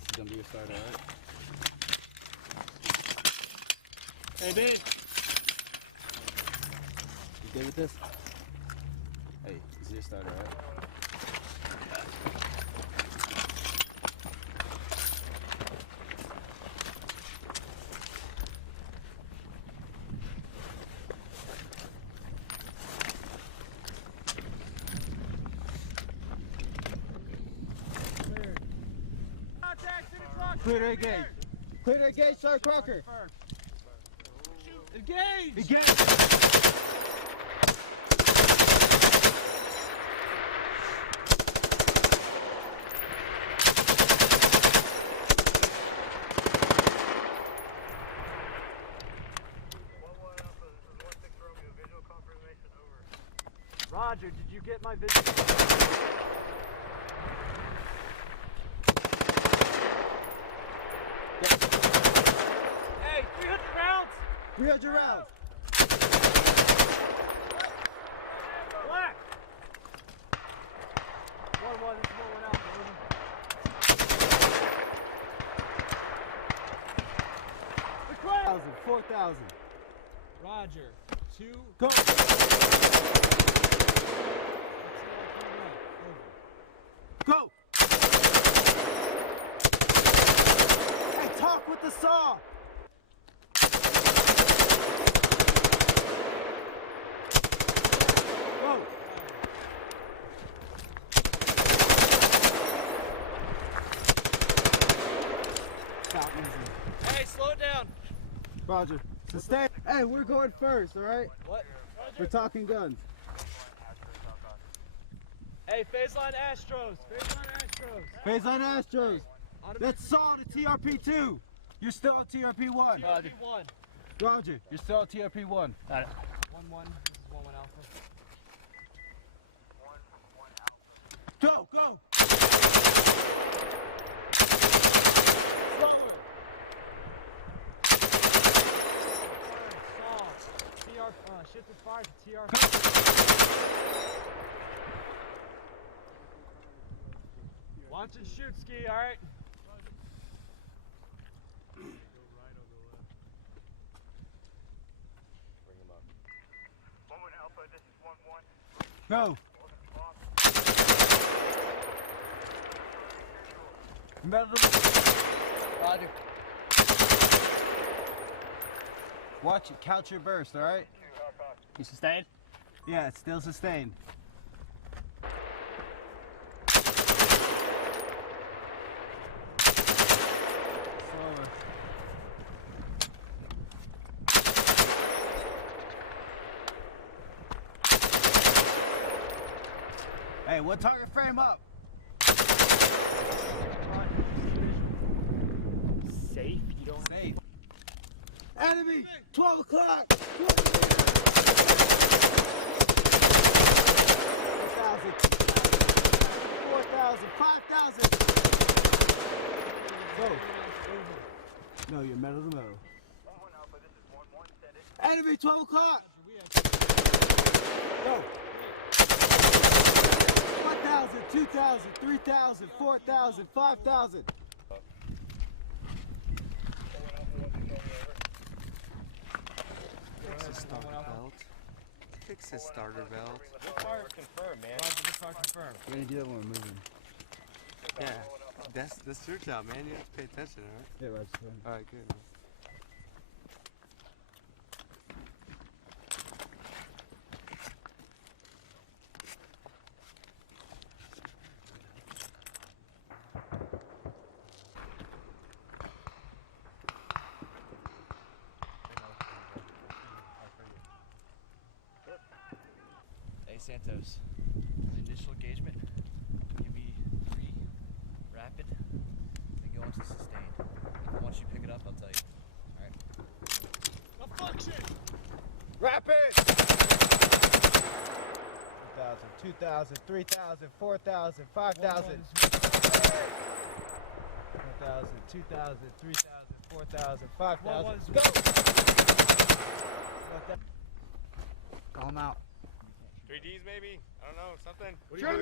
This is gonna be your starter, alright? Hey, babe! You good with this? Hey, this is your starter, alright? Clear to engage. Clear to engage, Sergeant Crocker. Engage! Engage! Roger, did you get my visual? Hey, 300 rounds! 300 rounds! Black! 1-1, this is 1-1 out. 4,000. Roger. 2. Go! Go! Hey, talk with the saw! Go! Stop easy. Hey, slow it down. Roger. Sustain. Hey, we're going first, alright? What? We're talking guns. Hey, phase line Astros. Phase line Astros. Phase on Astros. That's saw to TRP2. You're still on TRP1. Roger. Roger. You're still on TRP1. Got it. 1-1. This is 1-1 alpha. Go, go! Slower. Shifted fire to TR. Launch and shoot, Ski, alright? Bring him up. 1-1 Alpha, this is 1-1. Go. Roger. Watch it, count your burst, alright? You sustained? Yeah, it's still sustained. Slower. Hey, what target frame up? Safe? You don't Safe. Enemy! 12 o'clock! 4,000. 4,000. 5,000. Go. No, you're metal to metal. 1-1 Alpha, this is 1-1. Set it. Enemy, 12 o'clock! Go. 1,000, 2,000, 3,000, 4,000, 5,000. Fix his starter belt. Fix his starter belt. This fire is confirmed, man. Roger, this fire confirmed. We're gonna do that when we're moving. Yeah, that's your job, man. You have to pay attention, alright? Yeah, Roger. Alright, good. Man. Hey, Santos. The initial engagement, you be free, rapid, and go into sustained. Once you pick it up, I'll tell you. Alright? No function! Rapid! 1,000, 2,000, 3,000, 4,000, 5,000. 1,000, 2,000, 3,000, 4,000, 5,000. Go! Call him out. 3Ds maybe? I don't know, something. 12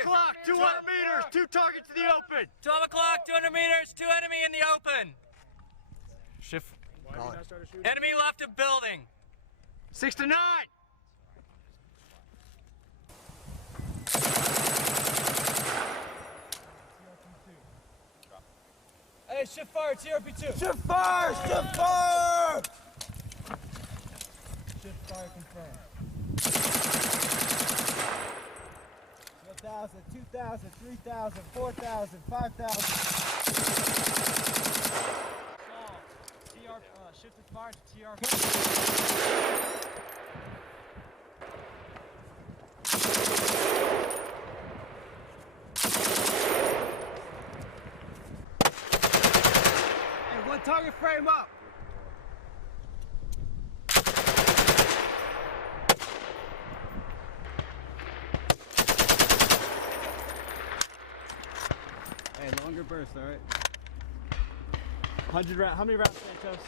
o'clock, 200 meters, 2 targets in the open. 12 o'clock, 200 meters, 2 enemy in the open. Shift. Enemy left of building. 6 to 9. Hey, shift fire, TRP2. Shift fire! Shift fire! Shift fire confirmed. 1,000, 2,000, 3,000, 4,000, 5,000. Shifted fire to TRP. Hey, one target frame up. Hey, longer burst, all right? 100 rounds. How many rounds, Santos?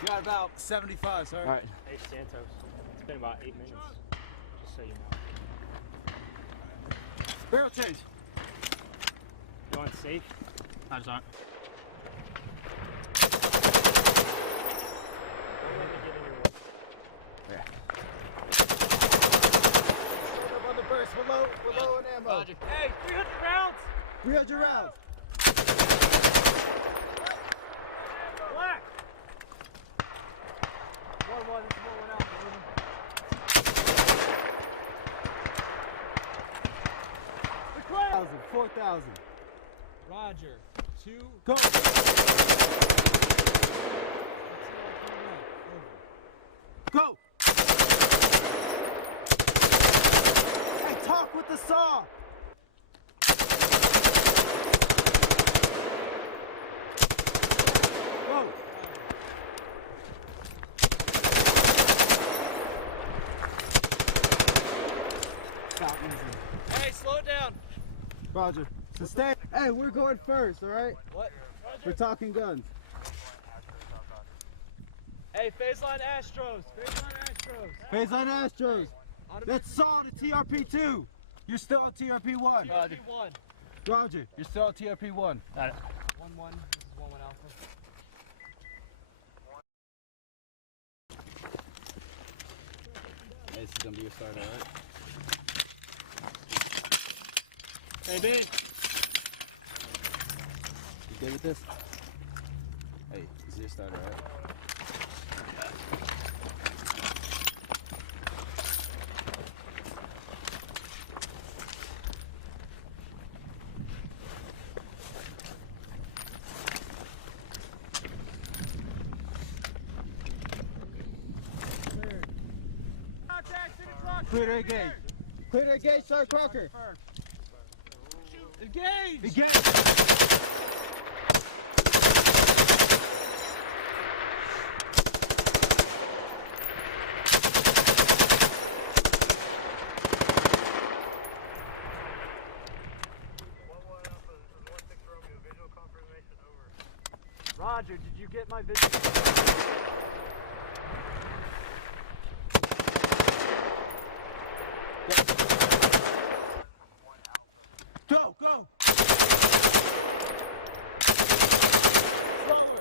You got about 75, sir. All right. Hey Santos, it's been about 8 minutes, just so you know. Barrel change. You want safe? I just aren't. Don't let me get in your way. Up on the burst, we're low on ammo. Roger. Hey, 300 rounds! 300 rounds. Black! 1-1, this is 1-1 out, baby. 4,000. Roger. 2. Go. Go. Hey, talk with the saw. Go. Stop easy. Hey, slow it down. Roger. Sustain. Hey, we're going first, all right? What? We're talking guns. Hey, phase line Astros. Phase line Astros. Phase on Astros. That's saw to TRP2. You're still on TRP1. Roger. 1. Roger. You're still on TRP1. Got it. 1-1. This is 1-1 alpha. Hey, this is gonna be your start, all right? Hey, Ben. You good with this? Hey, this is your start, all right? Clear to engage. Clear to engage, Sergeant Crocker. Engage! Engage. Roger, did you get my vision? Go, go. Slower.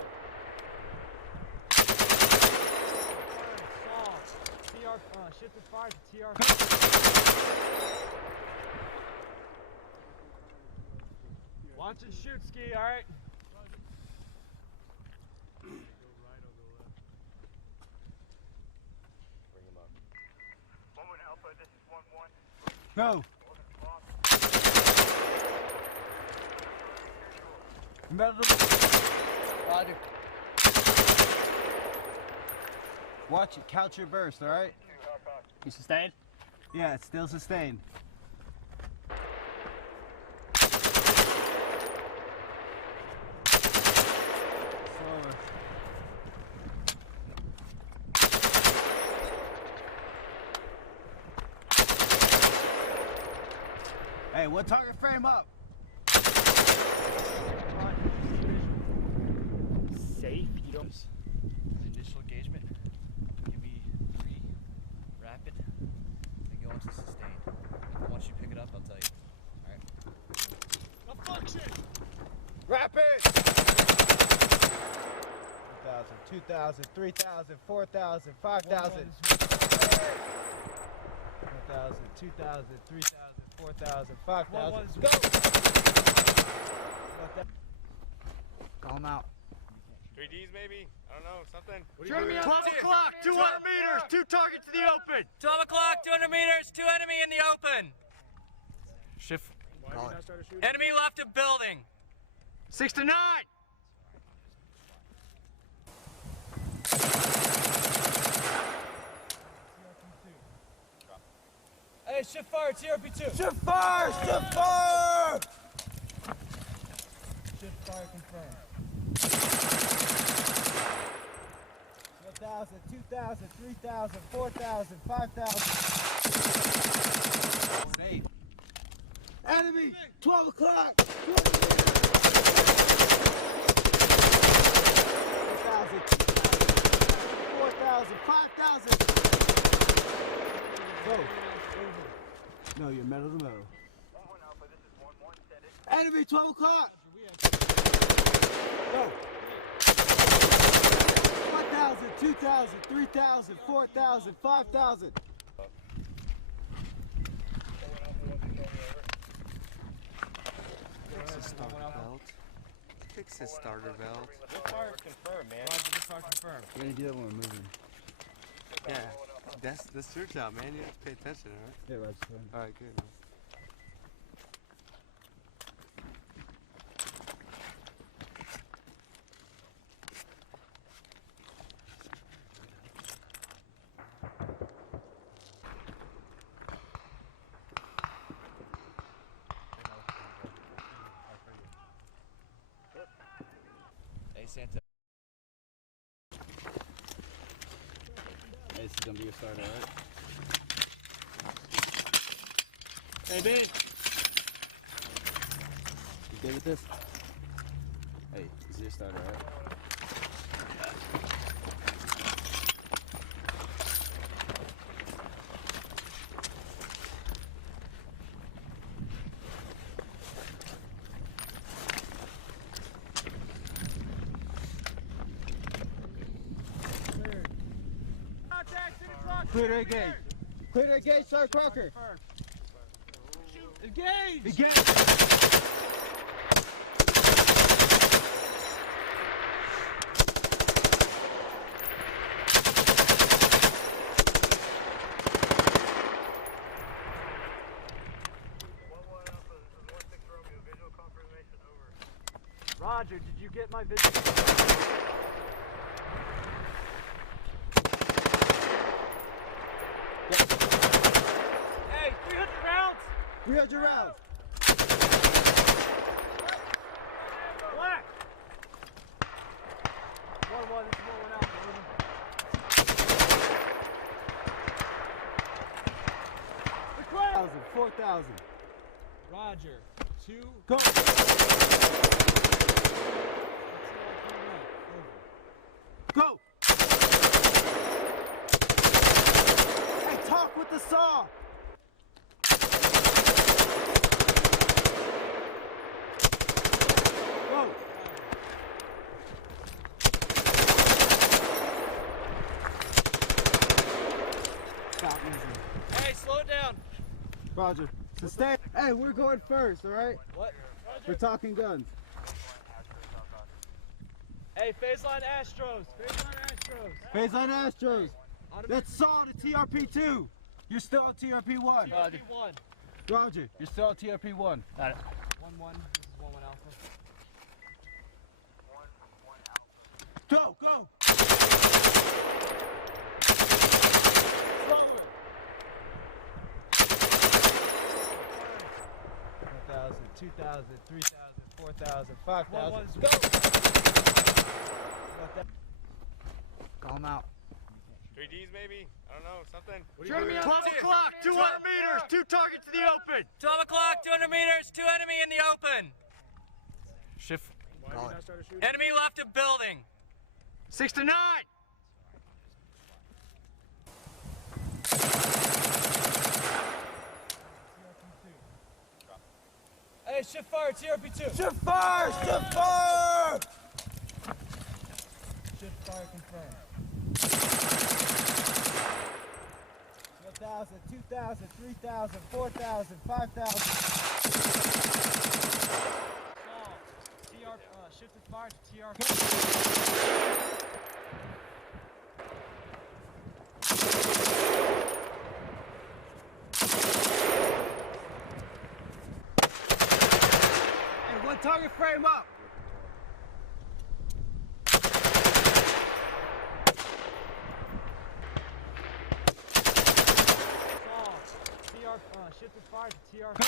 Shifted fire to TR. Watch and shoot, Ski, alright? Alpha, this is 1-1. Go. Roger. Watch it. Count your burst, all right? You sustained? Yeah, it's still sustained. Slower. Hey, what target frame up? Safe? You don't. Initial engagement. Give me 3 rapid. Then go into up, I'll tell you. Alright? Rapid! 1,000, 2,000, 3,000, 4,000, 5,000. 1,000, 2,000, 3,000, 4,000, 5,000. Go! Call him out. 3Ds maybe? I don't know, something. 12 o'clock, 200 meters, 2 targets in the open. 12 o'clock, 200 meters, 2 enemy in the open. Shift. Call it. Enemy left of building. 6 to 9. Hey, shift fire, TRP2. Shift fire! Shift fire! Shift fire confirmed. 1,000, 2,000, 3,000, 4,000, 5,000. Safe. Enemy! 12 o'clock! 4,000, 5,000. Go. No, you're metal to metal. Enemy, 12 o'clock! Go. 1,000, 2,000, 3,000, 4,000, 5,000. Fix his starter belt. Fix his starter belt. Fire confirmed, man. Fire confirmed. We're gonna do that when we're moving. Yeah, that's your job, man. You have to pay attention, alright? Yeah, right. Alright, good. Man. Hey, Santa. Hey, this is gonna be your starter, alright? Hey, Ben. You good with this? Hey, this is your starter, alright? Clear to engage. Clear to engage, Sergeant Crocker. Engage! Engage. Roger, did you get my vision? Hey, 300 rounds! 300 rounds. Black! 1-1, this is 1-1 out. 4,000. Roger. 2. Go. Go. Hey, talk with the saw. Go. Stop moving. Hey, slow it down. Roger. Sustain. Hey, we're going first, all right? What? We're talking guns. Hey, phase line Astros. Phase line Astros. Phase on Astros. That's saw to TRP2. You're still on TRP1. TRP1. Roger. You're still on TRP1. Got it. 1-1. This is 1-1 alpha. Go, go. Slower. 1,000, 2,000, 3,000, 4,000, 5,000. Go. Call him out. 3Ds maybe? I don't know, something. 12 o'clock, 200 meters, 2 targets in the open. 12 o'clock, 200 meters, 2 enemy in the open. Shift. Call it. Enemy left of building. 6 to 9. Guys, shift fire, TRP2. Shift fire! Shift fire! Shift fire confirmed. 1,000, 2,000, 3,000, 4,000, 5,000. Shifted fire to TRP. Hey, one target frame up. Shifted fire to TRP.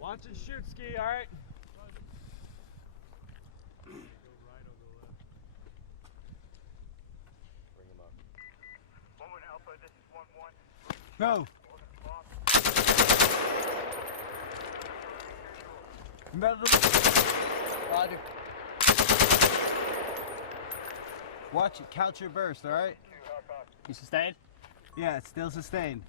Watch and shoot, Ski, alright? Bring him up. 1-1 Alpha, this is 1-1. Go. Roger. Watch it, count your burst, alright? You sustained? Yeah, it's still sustained.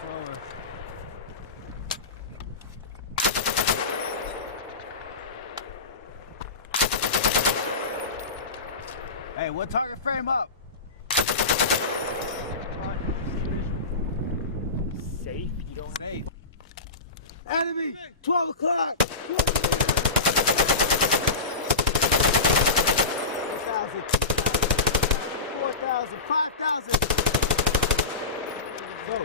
Slower. Hey, one target frame up. Safe? You don't Safe. Enemy, 12 o'clock. 4,000, 5,000. Go.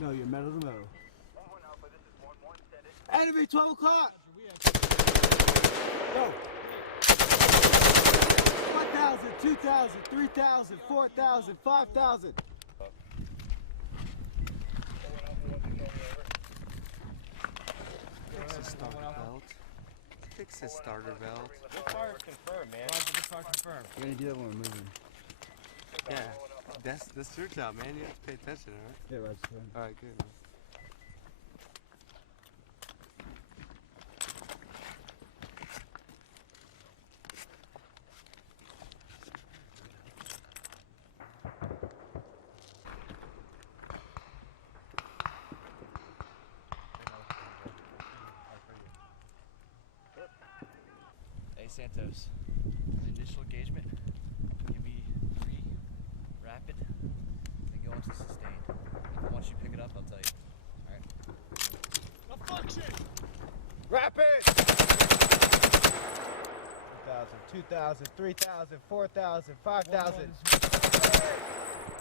No, you're metal to metal. 1-1 Alpha, this is 1-1. Set it. Enemy, 12 o'clock. Go. 1,000, 2,000, 3,000, 4,000, 5,000. Fix his starter belt. Fix his starter belt. Shift fire confirmed, man. Shift fire confirmed. We're gonna do that when we're moving. Yeah, that's your job, man. You have to pay attention, alright? Yeah, Roger. Alright, good. Man. Hey Santos, initial engagement, give me 3 rapid, then go into sustained. Once you pick it up, I'll tell you. Alright? No function! Rapid! 1,000, 2,000, 3,000, 4,000, 5,000.